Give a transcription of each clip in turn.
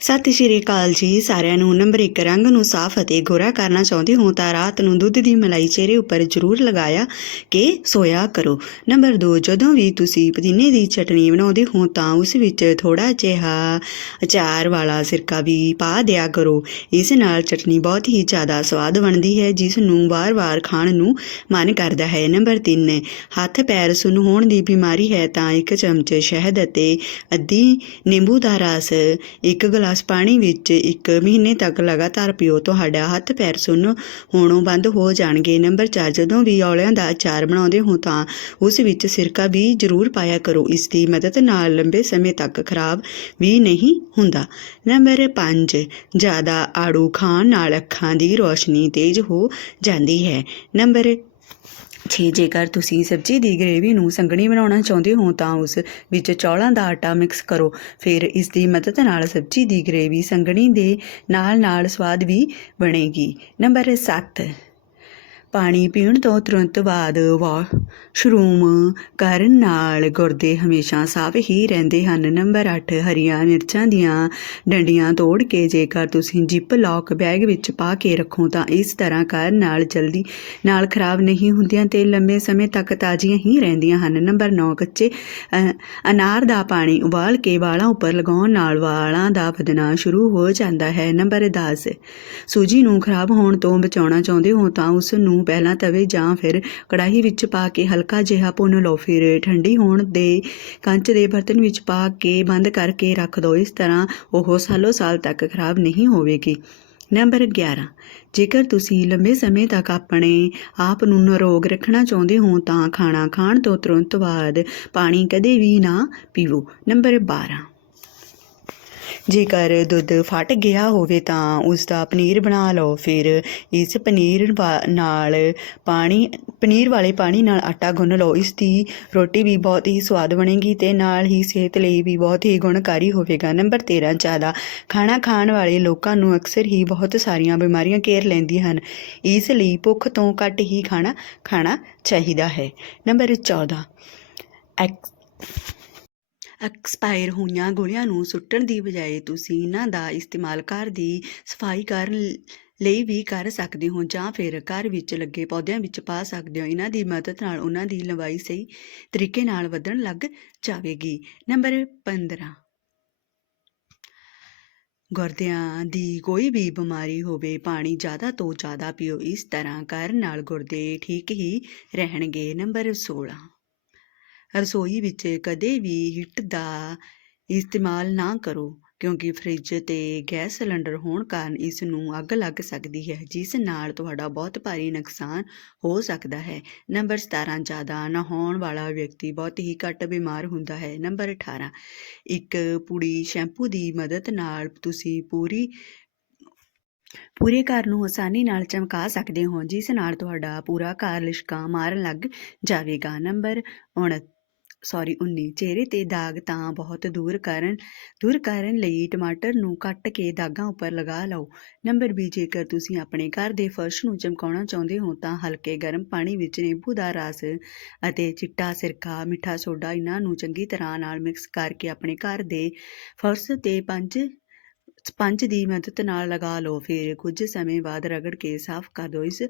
ਸਤਿ ਸ਼੍ਰੀ ਅਕਾਲ ਜੀ, ਸਾਰਿਆਂ ਨੂੰ ਨੰਬਰ 1 ਰੰਗ ਨੂੰ ਸਾਫ਼ ਅਤੇ ਗੋਰਾ ਕਰਨਾ ਚਾਹੁੰਦੇ ਹੋ, ਤਾਂ ਰਾਤ ਨੂੰ ਦੁੱਧ ਦੀ ਮਲਾਈ ਚਿਹਰੇ ਉੱਪਰ ਜ਼ਰੂਰ ਲਗਾਇਆ ਕਿ ਸੋਇਆ ਕਰੋ। ਨੰਬਰ 2 ਜਦੋਂ ਵੀ ਤੁਸੀਂ ਪੁਦੀਨੇ ਦੀ ਚਟਨੀ ਬਣਾਉਂਦੇ ਹੋ, ਤਾਂ ਉਸ ਵਿੱਚ ਥੋੜਾ ਜਿਹਾ ਅਚਾਰ ਵਾਲਾ ਸਿਰਕਾ ਵੀ ਪਾ ਦਿਆ ਕਰੋ। ਇਸ ਨਾਲ ਚਟਨੀ ਬਹੁਤ ਹੀ ਜ਼ਿਆਦਾ ਸਵਾਦ ਬਣਦੀ ਹੈ, ਜਿਸ ਨੂੰ ਵਾਰ-ਵਾਰ ਖਾਣ ਨੂੰ ਮਨ ਕਰਦਾ ਹੈ। ਨੰਬਰ 3 ਹੱਥ ਪੈਰ ਸੁੰਨ ਹੋਣ ਦੀ ਬਿਮਾਰੀ ਹੈ, ਤਾਂ ਇੱਕ ਚਮਚ ਸ਼ਹਿਦ ਅਤੇ ਅੱਧੀ ਨਿੰਬੂ ਦਾ ਰਸ ਇੱਕ ਗਲਾਸ ਪਾਣੀ ਵਿੱਚ ਇੱਕ ਮਹੀਨੇ ਤੱਕ ਲਗਾਤਾਰ ਪੀਓ। ਤੁਹਾਡਾ ਹੱਥ ਪੈਰ ਸੁੰਨ ਹੋਣੋਂ ਬੰਦ ਹੋ ਜਾਣਗੇ। ਨੰਬਰ 4 ਜਦੋਂ ਵੀ ਔਲਿਆਂ ਦਾ ਅਚਾਰ ਬਣਾਉਂਦੇ ਹੋ ਤਾਂ ਉਸ ਵਿੱਚ ਸਿਰਕਾ ਵੀ ਜ਼ਰੂਰ ਪਾਇਆ ਕਰੋ। ਇਸ ਦੀ ਮਦਦ ਨਾਲ ਲੰਬੇ ਸਮੇਂ ਤੱਕ ਖਰਾਬ ਵੀ ਨਹੀਂ ਹੁੰਦਾ। ਨੰਬਰ 5 ਜ਼ਿਆਦਾ ਆੜੂ ਖਾਣ ਨਾਲ ਅੱਖਾਂ ਦੀ ਰੋਸ਼ਨੀ ਤੇਜ਼ ਹੋ ਜਾਂਦੀ ਹੈ। ਨੰਬਰ ਛੇ, ਜੇਕਰ ਤੁਸੀਂ ਸਬਜ਼ੀ ਦੀ ਗ੍ਰੇਵੀ ਨੂੰ ਸੰਘਣੀ ਬਣਾਉਣਾ ਚਾਹੁੰਦੇ ਹੋ, ਤਾਂ ਉਸ ਵਿੱਚ ਚੌਲਾਂ ਦਾ ਆਟਾ ਮਿਕਸ ਕਰੋ। ਫਿਰ ਇਸ ਦੀ ਮਦਦ ਨਾਲ ਸਬਜ਼ੀ ਦੀ ਗ੍ਰੇਵੀ ਸੰਘਣੀ ਦੇ ਨਾਲ ਨਾਲ ਸਵਾਦ ਵੀ ਬਣੇਗੀ। ਨੰਬਰ 7 ਪਾਣੀ ਪੀਣ ਤੋਂ ਤੁਰੰਤ ਬਾਅਦ ਵਾਸ਼ਰੂਮ ਕਰਨ ਨਾਲ ਗੁਰਦੇ ਹਮੇਸ਼ਾ ਸਾਫ਼ ਹੀ ਰਹਿੰਦੇ ਹਨ। ਨੰਬਰ 8 ਹਰੀਆਂ ਮਿਰਚਾਂ ਦੀਆਂ ਡੰਡੀਆਂ ਤੋੜ ਕੇ ਜੇਕਰ ਤੁਸੀਂ ਜਿਪ ਲੌਕ ਬੈਗ ਵਿੱਚ ਪਾ ਕੇ ਰੱਖੋ ਤਾਂ ਇਸ ਤਰ੍ਹਾਂ ਕਰਨ ਨਾਲ ਜਲਦੀ ਨਾਲ ਖਰਾਬ ਨਹੀਂ ਹੁੰਦੀਆਂ ਤੇ ਲੰਮੇ ਸਮੇਂ ਤੱਕ ਤਾਜ਼ੀਆਂ ਹੀ ਰਹਿੰਦੀਆਂ ਹਨ। ਨੰਬਰ 9 ਕੱਚੇ ਅ, ਅਨਾਰ ਦਾ ਪਾਣੀ ਉਬਾਲ ਕੇ ਵਾਲਾਂ ਉੱਪਰ ਲਗਾਉਣ ਨਾਲ ਵਾਲਾਂ ਦਾ ਵਧਣਾ ਸ਼ੁਰੂ ਹੋ ਜਾਂਦਾ ਹੈ। ਨੰਬਰ 10 ਸੂਜੀ ਨੂੰ ਖਰਾਬ ਹੋਣ ਤੋਂ ਬਚਾਉਣਾ ਚਾਹੁੰਦੇ ਹੋ ਤਾਂ ਉਸ ਨੂੰ ਪਹਿਲਾਂ ਤਵੇ ਜਾਂ ਫਿਰ ਕੜਾਹੀ ਵਿੱਚ ਪਾ ਕੇ ਹਲਕਾ ਜਿਹਾ ਭੁੰਨ ਲਓ। ਫਿਰ ਠੰਡੀ ਹੋਣ ਦੇ ਕੰਚ ਦੇ ਬਰਤਨ ਵਿੱਚ ਪਾ ਕੇ ਬੰਦ ਕਰਕੇ ਰੱਖ ਦਿਓ ਇਸ ਤਰ੍ਹਾਂ ਉਹ ਸਾਲੋ ਸਾਲ ਤੱਕ ਖਰਾਬ ਨਹੀਂ ਹੋਵੇਗੀ। ਨੰਬਰ 11 ਜੇਕਰ ਤੁਸੀਂ ਲੰਬੇ ਸਮੇਂ ਤੱਕ ਆਪਣੇ ਆਪ ਨੂੰ ਨਿਰੋਗ ਰੱਖਣਾ ਚਾਹੁੰਦੇ ਹੋ, ਤਾਂ ਖਾਣਾ ਖਾਣ ਤੋਂ ਤੁਰੰਤ ਬਾਅਦ ਪਾਣੀ ਕਦੇ ਵੀ ਨਾ ਪੀਵੋ। ਨੰਬਰ 12 ਜੇਕਰ ਦੁੱਧ ਫਟ ਗਿਆ ਹੋਵੇ ਤਾਂ ਉਸ ਦਾ ਪਨੀਰ ਬਣਾ ਲਓ। ਫਿਰ ਇਸ ਪਨੀਰ ਵਾ- ਨਾਲ ਪਾਣੀ, ਪਨੀਰ ਵਾਲੇ ਪਾਣੀ ਨਾਲ ਆਟਾ ਗੁੰਨ ਲਓ। ਇਸ ਦੀ ਰੋਟੀ ਵੀ ਬਹੁਤ ਹੀ ਸਵਾਦ ਬਣੇਗੀ ਤੇ ਨਾਲ ਹੀ ਸਿਹਤ ਲਈ ਵੀ ਬਹੁਤ ਹੀ ਗੁਣਕਾਰੀ ਹੋਵੇਗਾ। ਨੰਬਰ 13 ਜ਼ਿਆਦਾ ਖਾਣਾ ਖਾਣ ਵਾਲੇ ਲੋਕਾਂ ਨੂੰ ਅਕਸਰ ਹੀ ਬਹੁਤ ਸਾਰੀਆਂ ਬਿਮਾਰੀਆਂ ਘੇਰ ਲੈਂਦੀਆਂ ਹਨ। ਇਸ ਲਈ ਭੁੱਖ ਤੋਂ ਘੱਟ ਹੀ ਖਾਣਾ ਖਾਣਾ ਚਾਹੀਦਾ ਹੈ। ਨੰਬਰ 14 ਐਕਸ ਐਕਸਪਾਇਰ ਹੋਈਆਂ ਗੋਲੀਆਂ ਨੂੰ ਸੁੱਟਣ ਦੀ ਬਜਾਏ ਤੁਸੀਂ ਇਹਨਾਂ ਦਾ ਇਸਤੇਮਾਲ ਘਰ ਦੀ ਸਫ਼ਾਈ ਕਰਨ ਲਈ ਵੀ ਕਰ ਸਕਦੇ ਹੋ ਜਾਂ ਫਿਰ ਘਰ ਵਿੱਚ ਲੱਗੇ ਪੌਦਿਆਂ ਵਿੱਚ ਪਾ ਸਕਦੇ ਹੋ। ਇਹਨਾਂ ਦੀ ਮਦਦ ਨਾਲ ਉਹਨਾਂ ਦੀ ਲੰਬਾਈ ਸਹੀ ਤਰੀਕੇ ਨਾਲ ਵਧਣ ਲੱਗ ਜਾਵੇਗੀ। ਨੰਬਰ 15 ਗੁਰਦਿਆਂ ਦੀ ਕੋਈ ਵੀ ਬਿਮਾਰੀ ਹੋਵੇ, ਪਾਣੀ ਜ਼ਿਆਦਾ ਤੋਂ ਜ਼ਿਆਦਾ ਪੀਓ। ਇਸ ਤਰ੍ਹਾਂ ਕਰਨ ਨਾਲ ਗੁਰਦੇ ਠੀਕ ਹੀ ਰਹਿਣਗੇ। ਨੰਬਰ 16 ਰਸੋਈ ਵਿੱਚ ਕਦੇ ਵੀ ਹੀਟ ਦਾ ਇਸਤੇਮਾਲ ਨਾ ਕਰੋ, ਕਿਉਂਕਿ ਫ੍ਰਿਜ ਤੇ ਗੈਸ ਸਿਲੰਡਰ ਹੋਣ ਕਾਰਨ ਇਸ ਨੂੰ ਅੱਗ ਲੱਗ ਸਕਦੀ ਹੈ, ਜਿਸ ਨਾਲ ਤੁਹਾਡਾ ਬਹੁਤ ਭਾਰੀ ਨੁਕਸਾਨ ਹੋ ਸਕਦਾ ਹੈ। ਨੰਬਰ 17 ਜ਼ਿਆਦਾ ਨਹਾਉਣ ਵਾਲਾ ਵਿਅਕਤੀ ਬਹੁਤ ਹੀ ਘੱਟ ਬਿਮਾਰ ਹੁੰਦਾ ਹੈ। ਨੰਬਰ 18 ਇੱਕ ਪੁੜੀ ਸ਼ੈਂਪੂ ਦੀ ਮਦਦ ਨਾਲ ਤੁਸੀਂ ਪੂਰੀ, ਪੂਰੇ ਘਰ ਨੂੰ ਆਸਾਨੀ ਨਾਲ ਚਮਕਾ ਸਕਦੇ ਹੋ, ਜਿਸ ਨਾਲ ਤੁਹਾਡਾ ਪੂਰਾ ਘਰ ਲਿਸ਼ਕਾਂ ਮਾਰਨ ਲੱਗ ਜਾਵੇਗਾ। ਨੰਬਰ 29 ਸੌਰੀ 19 ਚਿਹਰੇ ਤੇ ਦਾਗ ਤਾਂ ਬਹੁਤ ਦੂਰ ਕਰਨ ਦੂਰ ਕਰਨ ਲਈ ਟਮਾਟਰ ਨੂੰ ਕੱਟ ਕੇ ਦਾਗਾਂ ਉੱਪਰ ਲਗਾ ਲਓ। ਨੰਬਰ 20 ਜੇਕਰ ਤੁਸੀਂ ਆਪਣੇ ਘਰ ਦੇ ਫਰਸ਼ ਨੂੰ ਚਮਕਾਉਣਾ ਚਾਹੁੰਦੇ ਹੋ, ਤਾਂ ਹਲਕੇ ਗਰਮ ਪਾਣੀ ਵਿੱਚ ਨਿੰਬੂ ਦਾ ਰਸ ਅਤੇ ਚਿੱਟਾ ਸਿਰਕਾ, ਮਿੱਠਾ ਸੋਡਾ ਇਹਨਾਂ ਨੂੰ ਚੰਗੀ ਤਰ੍ਹਾਂ ਨਾਲ ਮਿਕਸ ਕਰਕੇ ਆਪਣੇ ਘਰ ਦੇ ਫਰਸ਼ ਤੇ ਪੰਜ ਸਪੰਜ ਦੀ ਮਦਦ ਨਾਲ ਲਗਾ ਲਓ, ਫਿਰ ਕੁਝ ਸਮੇਂ ਬਾਅਦ ਰਗੜ ਕੇ ਸਾਫ਼ ਕਰ ਦਿਓ। ਇਸ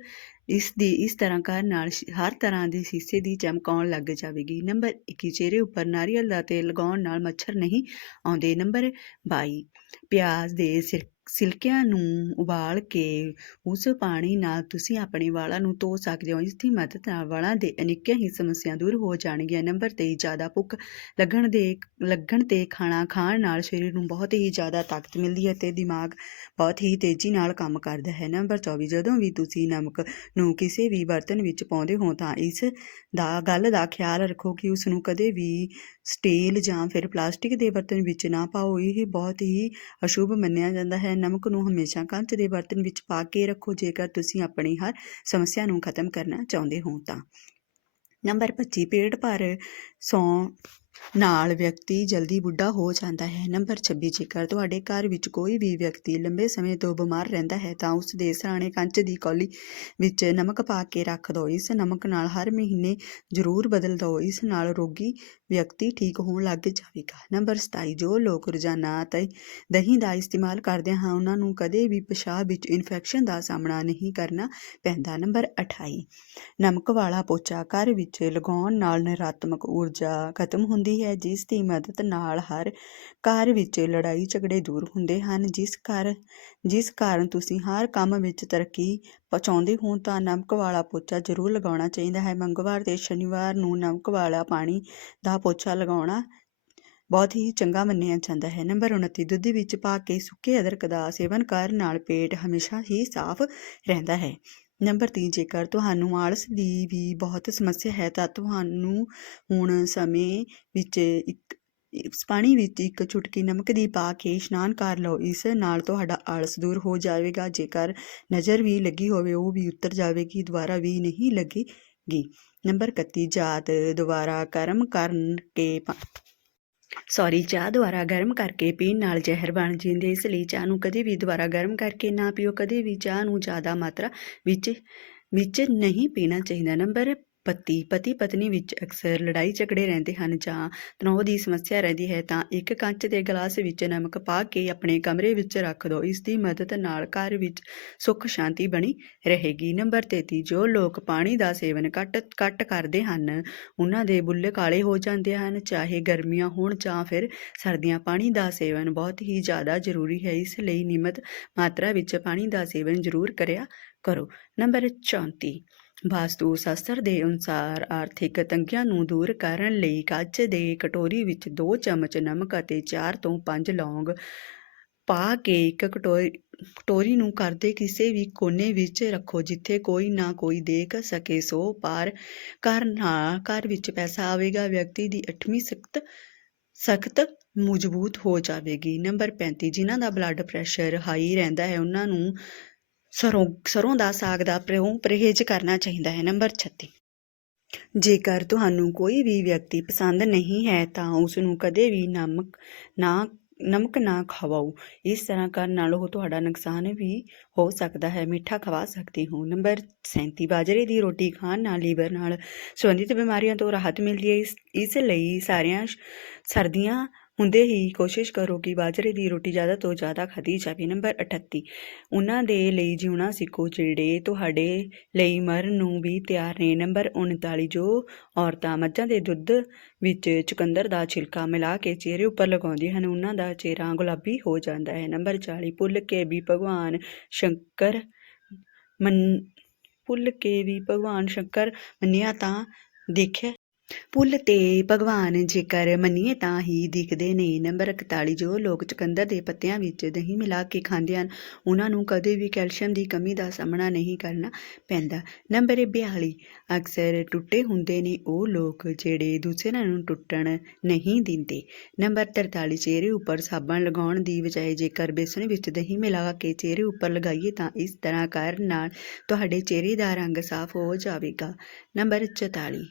ਇਸ ਦੀ, ਇਸ ਤਰ੍ਹਾਂ ਕਰਨ ਨਾਲ ਸ਼- ਹਰ ਤਰ੍ਹਾਂ ਦੇ ਸੀਸੇ ਦੀ ਚਮਕ ਆਉਣ ਲੱਗ ਜਾਵੇਗੀ। ਨੰਬਰ 21 ਚਿਹਰੇ ਉੱਪਰ ਨਾਰੀਅਲ ਦਾ ਤੇਲ ਲਗਾਉਣ ਨਾਲ ਮੱਛਰ ਨਹੀਂ ਆਉਂਦੇ। ਨੰਬਰ 22 ਪਿਆਜ਼ ਦੇ ਸਿਰ ਸਿਲਕਿਆਂ ਨੂੰ ਉਬਾਲ ਕੇ ਉਸ ਪਾਣੀ ਨਾਲ ਤੁਸੀਂ ਆਪਣੇ ਵਾਲਾਂ ਨੂੰ ਧੋ ਸਕਦੇ ਹੋ ਇਸ ਦੀ ਮਦਦ ਨਾਲ ਵਾਲਾਂ ਦੇ ਅਨੇਕਾਂ ਹੀ ਸਮੱਸਿਆ ਦੂਰ ਹੋ ਜਾਣਗੀਆਂ। ਨੰਬਰ 23 ਜ਼ਿਆਦਾ ਭੁੱਖ ਲੱਗਣ ਦੇ, ਲੱਗਣ ਤੇ ਖਾਣਾ ਖਾਣ ਨਾਲ ਸਰੀਰ ਨੂੰ ਬਹੁਤ ਹੀ ਜ਼ਿਆਦਾ ਤਾਕਤ ਮਿਲਦੀ ਹੈ ਤੇ ਦਿਮਾਗ ਬਹੁਤ ਹੀ ਤੇਜ਼ੀ ਨਾਲ ਕੰਮ ਕਰਦਾ ਹੈ। ਨੰਬਰ 24 ਜਦੋਂ ਵੀ ਤੁਸੀਂ ਨਮਕ ਨੂੰ ਕਿਸੇ ਵੀ ਬਰਤਨ ਵਿੱਚ ਪਾਉਂਦੇ ਹੋ ਤਾਂ ਇਸ ਦਾ, ਗੱਲ ਦਾ ਖਿਆਲ ਰੱਖੋ ਕਿ ਉਸ ਨੂੰ ਕਦੇ ਵੀ ਸਟੀਲ ਜਾਂ ਫਿਰ ਪਲਾਸਟਿਕ ਦੇ ਬਰਤਨ ਵਿੱਚ ਨਾ ਪਾਓ, ਇਹ ਬਹੁਤ ਹੀ ਅਸ਼ੁਭ ਮੰਨਿਆ ਜਾਂਦਾ ਹੈ। ਨਮਕ ਨੂੰ ਹਮੇਸ਼ਾ ਕੰਚ ਦੇ ਬਰਤਨ ਵਿੱਚ ਪਾ ਕੇ ਰੱਖੋ, ਜੇਕਰ ਤੁਸੀਂ ਆਪਣੀ ਹਰ ਸਮੱਸਿਆ ਨੂੰ ਖਤਮ ਕਰਨਾ ਚਾਹੁੰਦੇ ਹੋ ਤਾਂ। ਨੰਬਰ 25 ਪੇਟ ਭਰ ਸੌਂ ਨਾਲ ਵਿਅਕਤੀ ਜਲਦੀ ਬੁੱਢਾ ਹੋ ਜਾਂਦਾ ਹੈ। ਨੰਬਰ 26 ਜੇਕਰ ਤੁਹਾਡੇ ਘਰ ਵਿੱਚ ਕੋਈ ਵੀ ਵਿਅਕਤੀ ਲੰਬੇ ਸਮੇਂ ਤੋਂ ਬਿਮਾਰ ਰਹਿੰਦਾ ਹੈ, ਤਾਂ ਉਸ ਦੇ ਸਰਾਣੇ ਕੰਚ ਦੀ ਕੌਲੀ ਵਿੱਚ ਨਮਕ ਪਾ ਕੇ ਰੱਖ ਦਿਓ। ਇਸ ਨਮਕ ਨਾਲ ਹਰ ਮਹੀਨੇ ਜ਼ਰੂਰ ਬਦਲ ਦਿਓ। ਇਸ ਨਾਲ ਰੋਗੀ ਵਿਅਕਤੀ ਠੀਕ ਹੋਣ ਲੱਗ ਜਾਵੇਗਾ। ਨੰਬਰ 27 ਜੋ ਲੋਕ ਰੋਜ਼ਾਨਾ ਤੇ ਦਹੀਂ ਦਾ ਇਸਤੇਮਾਲ ਕਰਦੇ ਹਨ ਉਹਨਾਂ ਨੂੰ ਕਦੇ ਵੀ ਪਿਸ਼ਾਬ ਵਿੱਚ ਇਨਫੈਕਸ਼ਨ ਦਾ ਸਾਹਮਣਾ ਨਹੀਂ ਕਰਨਾ ਪੈਂਦਾ। ਨੰਬਰ 28 ਨਮਕ ਵਾਲਾ ਪੋਚਾ ਘਰ ਵਿੱਚ ਲਗਾਉਣ ਨਾਲ ਨਕਾਰਾਤਮਕ ਊਰਜਾ ਖਤਮ ਹੁੰਦੀ ਹੈ, ਜਿਸ ਦੀ ਮਦਦ ਨਾਲ ਹਰ ਘਰ ਵਿੱਚ ਲੜਾਈ ਝਗੜੇ ਦੂਰ ਹੁੰਦੇ ਹਨ, ਜਿਸ ਕਰ ਜਿਸ ਕਾਰਨ ਤੁਸੀਂ ਹਰ ਕੰਮ ਵਿੱਚ ਤਰੱਕੀ ਪਹੁੰਚਾਉਂਦੇ ਹੋ ਤਾਂ ਨਮਕ ਵਾਲਾ ਪੋਚਾ ਜ਼ਰੂਰ ਲਗਾਉਣਾ ਚਾਹੀਦਾ ਹੈ। ਮੰਗਲਵਾਰ ਤੇ ਸ਼ਨੀਵਾਰ ਨੂੰ ਨਮਕ ਵਾਲਾ ਪਾਣੀ ਦਾ ਪੋਚਾ ਲਗਾਉਣਾ ਬਹੁਤ ਹੀ ਚੰਗਾ ਮੰਨਿਆ ਜਾਂਦਾ ਹੈ। ਨੰਬਰ 29 ਦੁੱਧ ਵਿੱਚ ਪਾ ਕੇ ਸੁੱਕੇ ਅਦਰਕ ਦਾ ਸੇਵਨ ਕਰਨ ਨਾਲ ਪੇਟ ਹਮੇਸ਼ਾ ਹੀ ਸਾਫ਼ ਰਹਿੰਦਾ ਹੈ। ਨੰਬਰ 3 ਜੇਕਰ ਤੁਹਾਨੂੰ ਆਲਸ ਦੀ ਵੀ ਬਹੁਤ ਸਮੱਸਿਆ ਹੈ ਤਾਂ ਤੁਹਾਨੂੰ ਹੁਣ ਸਮੇਂ ਵਿੱਚ ਇੱਕ ਇਸ ਪਾਣੀ ਵਿੱਚ ਇੱਕ ਚੁਟਕੀ ਨਮਕ ਦੀ ਪਾ ਕੇ ਇਸ਼ਨਾਨ ਕਰ ਲਓ। ਇਸ ਨਾਲ ਤੁਹਾਡਾ ਆਲਸ ਦੂਰ ਹੋ ਜਾਵੇਗਾ। ਜੇਕਰ ਨਜ਼ਰ ਵੀ ਲੱਗੀ ਹੋਵੇ, ਉਹ ਵੀ ਉਤਰ ਜਾਵੇਗੀ, ਦੁਬਾਰਾ ਵੀ ਨਹੀਂ ਲੱਗੇਗੀ। ਨੰਬਰ 31 ਜਾਤ ਦੁਬਾਰਾ ਕਰਮ ਕਰਨ ਕੇ ਸੌਰੀ, ਚਾਹ ਦੁਆਰਾ ਗਰਮ ਕਰਕੇ ਪੀਣ ਨਾਲ ਜ਼ਹਿਰ ਬਣ ਜਾਂਦੇ ਇਸ ਲਈ ਚਾਹ ਨੂੰ ਕਦੇ ਵੀ ਦੁਬਾਰਾ ਗਰਮ ਕਰਕੇ ਨਾ ਪੀਓ। ਕਦੇ ਵੀ ਚਾਹ ਨੂੰ ਜ਼ਿਆਦਾ ਮਾਤਰਾ ਵਿੱਚ ਵਿੱਚ ਨਹੀਂ ਪੀਣਾ ਚਾਹੀਦਾ। ਨੰਬਰ ਪਤੀ ਪਤੀ ਪਤਨੀ ਵਿੱਚ ਅਕਸਰ ਲੜਾਈ ਝਗੜੇ ਰਹਿੰਦੇ ਹਨ ਜਾਂ ਤਣਾਅ ਦੀ ਸਮੱਸਿਆ ਰਹਿੰਦੀ ਹੈ ਤਾਂ ਇੱਕ ਕੰਚ ਦੇ ਗਲਾਸ ਵਿੱਚ ਨਮਕ ਪਾ ਕੇ ਆਪਣੇ ਕਮਰੇ ਵਿੱਚ ਰੱਖ ਦਿਓ ਇਸ ਦੀ ਮਦਦ ਨਾਲ ਘਰ ਵਿੱਚ ਸੁੱਖ ਸ਼ਾਂਤੀ ਬਣੀ ਰਹੇਗੀ। ਨੰਬਰ 33 ਜੋ ਲੋਕ ਪਾਣੀ ਦਾ ਸੇਵਨ ਘੱਟ ਘੱਟ ਕਰਦੇ ਹਨ, ਉਹਨਾਂ ਦੇ ਬੁੱਲੇ ਕਾਲੇ ਹੋ ਜਾਂਦੇ ਹਨ, ਚਾਹੇ ਗਰਮੀਆਂ ਹੋਣ ਜਾਂ ਫਿਰ ਸਰਦੀਆਂ। ਪਾਣੀ ਦਾ ਸੇਵਨ ਬਹੁਤ ਹੀ ਜ਼ਿਆਦਾ ਜ਼ਰੂਰੀ ਹੈ, ਇਸ ਲਈ ਨਿਯਮਤ ਮਾਤਰਾ ਵਿੱਚ ਪਾਣੀ ਦਾ ਸੇਵਨ ਜ਼ਰੂਰ ਕਰਿਆ ਕਰੋ। ਨੰਬਰ 34 ਵਾਸਤੂ ਸ਼ਾਸਤਰ ਦੇ ਅਨੁਸਾਰ ਆਰਥਿਕ ਤੰਗੀਆਂ ਨੂੰ ਦੂਰ ਕਰਨ ਲਈ ਕੱਚ ਦੇ ਕਟੋਰੀ ਵਿੱਚ 2 ਚਮਚ ਨਮਕ ਅਤੇ 4 ਤੋਂ 5 ਲੌਂਗ ਪਾ ਕੇ ਇੱਕ ਕਟੋਰੀ ਕਟੋਰੀ ਨੂੰ ਘਰ ਦੇ ਕਿਸੇ ਵੀ ਕੋਨੇ ਵਿੱਚ ਰੱਖੋ, ਜਿੱਥੇ ਕੋਈ ਨਾ ਕੋਈ ਦੇਖ ਸਕੇ। ਸੋ ਪਾਰ ਘਰ ਨਾ, ਘਰ ਵਿੱਚ ਪੈਸਾ ਆਵੇਗਾ, ਵਿਅਕਤੀ ਦੀ ਅੱਠਵੀਂ ਸਖਤ ਸਖਤ ਮਜ਼ਬੂਤ ਹੋ ਜਾਵੇਗੀ। ਨੰਬਰ 35 ਜਿਨ੍ਹਾਂ ਦਾ ਬਲੱਡ ਪ੍ਰੈਸ਼ਰ ਹਾਈ ਰਹਿੰਦਾ ਹੈ, ਉਹਨਾਂ ਨੂੰ ਸਰੋਂ ਸਰੋਂ ਦਾ ਸਾਗ ਦਾ ਪ੍ਰਯੋਗ ਪਰਹੇਜ਼ ਕਰਨਾ ਚਾਹੀਦਾ ਹੈ। ਨੰਬਰ 36 ਜੇਕਰ ਤੁਹਾਨੂੰ ਕੋਈ ਵੀ ਵਿਅਕਤੀ ਪਸੰਦ ਨਹੀਂ ਹੈ, ਤਾਂ ਉਸ ਨੂੰ ਕਦੇ ਵੀ ਨਮਕ, ਨਾ ਨਮਕ ਨਾ ਖਵਾਓ। ਇਸ ਤਰ੍ਹਾਂ ਕਰਨ ਨਾਲ ਉਹ ਤੁਹਾਡਾ ਨੁਕਸਾਨ ਵੀ ਹੋ ਸਕਦਾ ਹੈ, ਮਿੱਠਾ ਖਵਾ ਸਕਦੇ ਹੋ। ਨੰਬਰ 37 ਬਾਜਰੇ ਦੀ ਰੋਟੀ ਖਾਣ ਨਾਲ ਲੀਵਰ ਨਾਲ ਸੰਬੰਧਿਤ ਬਿਮਾਰੀਆਂ ਤੋਂ ਰਾਹਤ ਮਿਲਦੀ ਹੈ। ਇਸ ਇਸ ਲਈ ਸਾਰੀਆਂ ਸਰਦੀਆਂ ਹੁੰਦੇ ਹੀ ਕੋਸ਼ਿਸ਼ ਕਰੋ ਕਿ ਬਾਜਰੇ ਦੀ ਰੋਟੀ ਜ਼ਿਆਦਾ ਤੋਂ ਜ਼ਿਆਦਾ ਖਾਧੀ ਜਾਵੇ। ਨੰਬਰ 38 ਉਹਨਾਂ ਦੇ ਲਈ ਜਿਉਣਾ ਸਿੱਖੋ ਜਿਹੜੇ ਤੁਹਾਡੇ ਲਈ ਮਰਨ ਨੂੰ ਵੀ ਤਿਆਰ ਨੇ। ਨੰਬਰ 39 ਜੋ ਔਰਤਾਂ ਮੱਝਾਂ ਦੇ ਦੁੱਧ ਵਿੱਚ ਚੁਕੰਦਰ ਦਾ ਛਿਲਕਾ ਮਿਲਾ ਕੇ ਚਿਹਰੇ ਉੱਪਰ ਲਗਾਉਂਦੀਆਂ ਹਨ, ਉਹਨਾਂ ਦਾ ਚਿਹਰਾ ਗੁਲਾਬੀ ਹੋ ਜਾਂਦਾ ਹੈ। ਨੰਬਰ 40 ਭੁੱਲ ਕੇ ਵੀ ਭਗਵਾਨ ਸ਼ੰਕਰ ਮੰਨ, ਭੁੱਲ ਕੇ ਵੀ ਭਗਵਾਨ ਸ਼ੰਕਰ ਮੰਨਿਆ ਤਾਂ ਦੇਖਿਆ ਭੁੱਲ ਤੇ ਭਗਵਾਨ ਜੇਕਰ ਮੰਨੀਏ ਤਾਂ ਹੀ ਦਿਖਦੇ ਨੇ। ਨੰਬਰ 41 ਜੋ ਲੋਕ ਚੁਕੰਦਰ ਦੇ ਪੱਤਿਆਂ ਵਿੱਚ ਦਹੀਂ ਮਿਲਾ ਕੇ ਖਾਂਦੇ ਹਨ, ਉਹਨਾਂ ਨੂੰ ਕਦੇ ਵੀ ਕੈਲਸ਼ੀਅਮ ਦੀ ਕਮੀ ਦਾ ਸਾਹਮਣਾ ਨਹੀਂ ਕਰਨਾ ਪੈਂਦਾ। ਨੰਬਰ 42 ਅਕਸਰ ਟੁੱਟੇ ਹੁੰਦੇ ਨੇ ਉਹ ਲੋਕ ਜਿਹੜੇ ਦੂਸਰਿਆਂ ਨੂੰ ਟੁੱਟਣ ਨਹੀਂ ਦਿੰਦੇ। ਨੰਬਰ 43 ਚਿਹਰੇ ਉੱਪਰ ਸਾਬਣ ਲਗਾਉਣ ਦੀ ਬਜਾਏ ਜੇਕਰ ਬੇਸਣ ਵਿੱਚ ਦਹੀਂ ਮਿਲਾ ਕੇ ਚਿਹਰੇ ਉੱਪਰ ਲਗਾਈਏ ਤਾਂ ਇਸ ਤਰ੍ਹਾਂ ਕਰਨ ਨਾਲ ਤੁਹਾਡੇ ਚਿਹਰੇ ਦਾ ਰੰਗ ਸਾਫ਼ ਹੋ ਜਾਵੇਗਾ। ਨੰਬਰ 44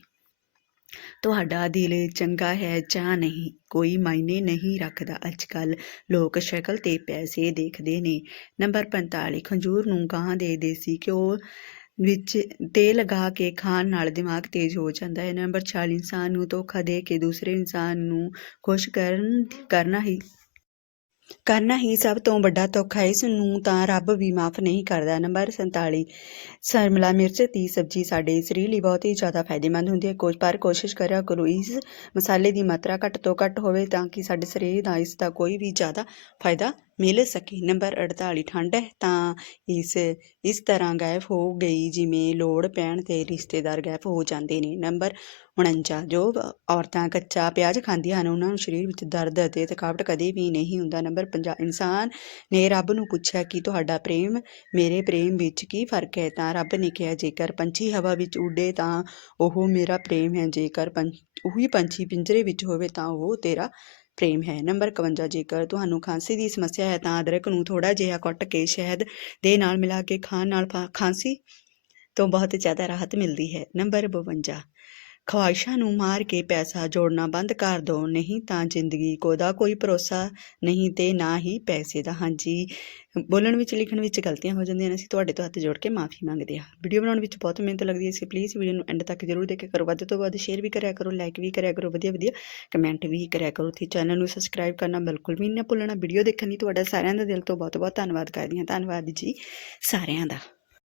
ਤੁਹਾਡਾ ਦਿਲ ਚੰਗਾ ਹੈ ਜਾਂ ਨਹੀਂ, ਕੋਈ ਮਾਇਨੇ ਨਹੀਂ ਰੱਖਦਾ। ਅੱਜ ਕੱਲ ਲੋਕ ਸ਼ਕਲ ਤੇ ਪੈਸੇ ਦੇਖਦੇ ਨੇ। ਨੰਬਰ 45 ਖੰਜੂਰ ਨੂੰ ਗਾਂ ਦੇ ਦੇਸੀ ਘਿਓ ਵਿੱਚ ਤੇਲ ਲਗਾ ਕੇ ਖਾਣ ਨਾਲ ਦਿਮਾਗ ਤੇਜ਼ ਹੋ ਜਾਂਦਾ ਹੈ। ਨੰਬਰ 40 ਇਨਸਾਨ ਨੂੰ ਧੋਖਾ ਦੇ ਕੇ ਦੂਸਰੇ ਇਨਸਾਨ ਨੂੰ ਖੁਸ਼ ਕਰਨ, ਕਰਨਾ ਹੀ ਕਰਨਾ ਹੀ ਸਭ ਤੋਂ ਵੱਡਾ ਧੋਖਾ ਇਸ ਨੂੰ ਤਾਂ ਰੱਬ ਵੀ ਮਾਫ ਨਹੀਂ ਕਰਦਾ। ਨੰਬਰ 47 ਸਰਮਲਾ ਮਿਰਚ ਦੀ ਸਬਜ਼ੀ ਸਾਡੇ ਸਰੀਰ ਲਈ ਬਹੁਤ ਹੀ ਜ਼ਿਆਦਾ ਫਾਇਦੇਮੰਦ ਹੁੰਦੀ ਹੈ। ਕੋਸ਼ ਪਰ ਕੋਸ਼ਿਸ਼ ਕਰਿਆ ਕਰੋ, ਇਸ ਮਸਾਲੇ ਦੀ ਮਾਤਰਾ ਘੱਟ ਤੋਂ ਘੱਟ ਹੋਵੇ ਤਾਂ ਕਿ ਸਾਡੇ ਸਰੀਰ ਦਾ ਇਸ ਦਾ ਕੋਈ ਵੀ ਜ਼ਿਆਦਾ ਫਾਇਦਾ ਮਿਲ ਸਕੇ। ਨੰਬਰ 48 ਠੰਡ ਹੈ ਤਾਂ ਇਸ ਇਸ ਤਰ੍ਹਾਂ ਗਾਇਬ ਹੋ ਗਈ ਜਿਵੇਂ ਲੋੜ ਪੈਣ ਤੇ ਰਿਸ਼ਤੇਦਾਰ ਗਾਇਬ ਹੋ ਜਾਂਦੇ ਨੇ। ਨੰਬਰ 49 ਜੋ ਔਰਤਾਂ ਕੱਚਾ ਪਿਆਜ਼ ਖਾਂਦੀਆਂ ਹਨ, ਉਹਨਾਂ ਨੂੰ ਸਰੀਰ ਵਿੱਚ ਦਰਦ ਅਤੇ ਥਕਾਵਟ ਕਦੇ ਵੀ ਨਹੀਂ ਹੁੰਦਾ। ਨੰਬਰ 50 ਇਨਸਾਨ ਨੇ ਰੱਬ ਨੂੰ ਪੁੱਛਿਆ ਕਿ ਤੁਹਾਡਾ ਪ੍ਰੇਮ, ਮੇਰੇ ਪ੍ਰੇਮ ਵਿੱਚ ਕੀ ਫ਼ਰਕ ਹੈ? ਤਾਂ ਰੱਬ ਨੇ ਕਿਹਾ, ਜੇਕਰ ਪੰਛੀ ਹਵਾ ਵਿੱਚ ਉੱਡੇ ਤਾਂ ਉਹ ਮੇਰਾ ਪ੍ਰੇਮ ਹੈ। ਜੇਕਰ ਉਹੀ ਪੰਛੀ ਪਿੰਜਰੇ ਵਿੱਚ ਹੋਵੇ ਤਾਂ ਉਹ ਤੇਰਾ ਪ੍ਰੇਮ ਹੈ। ਨੰਬਰ 51 ਜੇਕਰ ਤੁਹਾਨੂੰ ਖਾਂਸੀ ਦੀ ਸਮੱਸਿਆ ਹੈ ਤਾਂ ਅਦਰਕ ਨੂੰ ਥੋੜਾ ਜਿਹਾ ਕੁੱਟ ਕੇ ਸ਼ਹਿਦ ਦੇ ਨਾਲ ਮਿਲਾ ਕੇ ਖਾਣ ਨਾਲ ਖਾਂਸੀ ਤੋਂ ਬਹੁਤ ਜ਼ਿਆਦਾ ਰਾਹਤ ਮਿਲਦੀ ਹੈ। ਨੰਬਰ 52 ਖਵਾਹਿਸ਼ਾਂ ਨੂੰ ਮਾਰ ਕੇ ਪੈਸਾ ਜੋੜਨਾ ਬੰਦ ਕਰ ਦਿਓ ਨਹੀਂ ਤਾਂ ਜ਼ਿੰਦਗੀ ਕੋ ਦਾ ਕੋਈ ਭਰੋਸਾ ਨਹੀਂ ਤੇ ਨਾ ਹੀ ਪੈਸੇ ਦਾ। ਹਾਂਜੀ, ਬੋਲਣ ਵਿੱਚ, ਲਿਖਣ ਵਿੱਚ ਗਲਤੀਆਂ ਹੋ ਜਾਂਦੀਆਂ ਨੇ। ਅਸੀਂ ਤੁਹਾਡੇ ਤੋਂ ਹੱਥ ਜੋੜ ਕੇ ਮਾਫੀ ਮੰਗਦੇ ਹਾਂ। ਵੀਡੀਓ ਬਣਾਉਣ ਵਿੱਚ ਬਹੁਤ ਮਿਹਨਤ ਲੱਗਦੀ ਹੈ। ਇਸ ਪਲੀਜ਼ ਵੀਡੀਓ ਨੂੰ ਐਂਡ ਤੱਕ ਜ਼ਰੂਰ ਦੇਖਿਆ ਕਰੋ। ਵੱਧ ਤੋਂ ਵੱਧ ਸ਼ੇਅਰ ਵੀ ਕਰਿਆ ਕਰੋ ਲਾਈਕ ਵੀ ਕਰਿਆ ਕਰੋ, ਵਧੀਆ ਵਧੀਆ ਕਮੈਂਟ ਵੀ ਕਰਿਆ ਕਰੋ। ਤੇ ਚੈਨਲ ਨੂੰ ਸਬਸਕ੍ਰਾਈਬ ਕਰਨਾ ਬਿਲਕੁਲ ਵੀ ਨਾ ਭੁੱਲਣਾ। ਵੀਡੀਓ ਦੇਖਣ ਲਈ ਤੁਹਾਡਾ ਸਾਰਿਆਂ ਦਾ ਦਿਲ ਤੋਂ ਬਹੁਤ ਬਹੁਤ ਧੰਨਵਾਦ ਕਰਦੀ ਹਾਂ। ਧੰਨਵਾਦ ਜੀ ਸਾਰਿਆਂ ਦਾ।